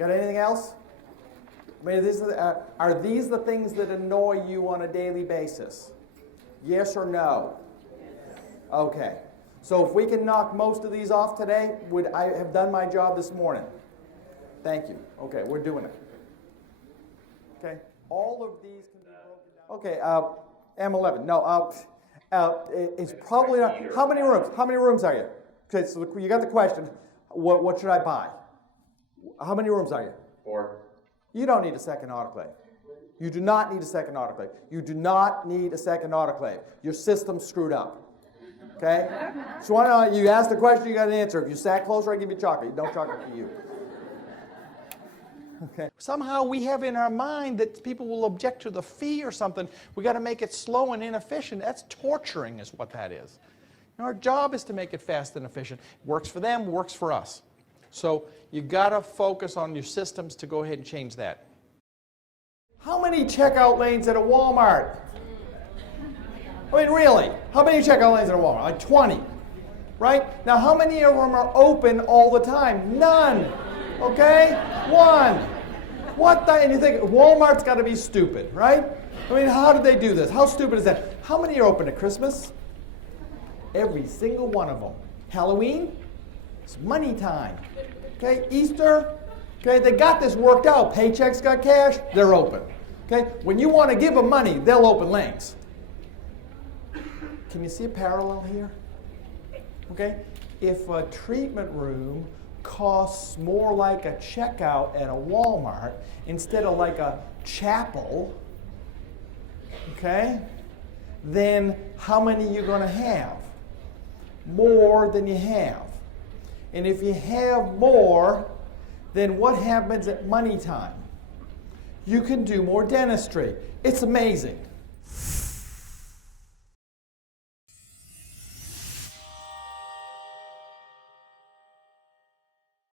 Got anything else? I mean, are these the things that annoy you on a daily basis? Yes or no? Okay. So if we can knock most of these off today, would I have done my job this morning? Thank you. Okay, we're doing it. Okay. All of these can be broken down. Okay, M11. No, it's probably not. How many rooms? How many rooms are you? Okay, so you got the question. What should I buy? How many rooms are you? 4. You don't need a second autoclave. You do not need a second autoclave. You do not need a second autoclave. Your system's screwed up. Okay? So you asked the question, you got an answer. If you sat closer, I give you chocolate. No chocolate for you. Okay. Somehow we have in our mind that people will object to the fee or something. We got to make it slow and inefficient. That's torturing is what that is. Our job is to make it fast and efficient. Works for them, works for us. So you got to focus on your systems to go ahead and change that. How many checkout lanes at a Walmart? I mean, really, how many checkout lanes at a Walmart? Like 20, right? Now, how many of them are open all the time? None, okay? 1. What the, and you think, Walmart's got to be stupid, right? I mean, how did they do this? How stupid is that? How many are open at Christmas? Every single one of them. Halloween? It's money time. Okay, Easter? Okay, they got this worked out. Paychecks got cash, they're open. Okay, when you want to give them money, they'll open lanes. Can you see a parallel here? Okay, if a treatment room costs more like a checkout at a Walmart instead of like a chapel, okay, then how many are you going to have? More than you have. And if you have more, then what happens at money time? You can do more dentistry. It's amazing.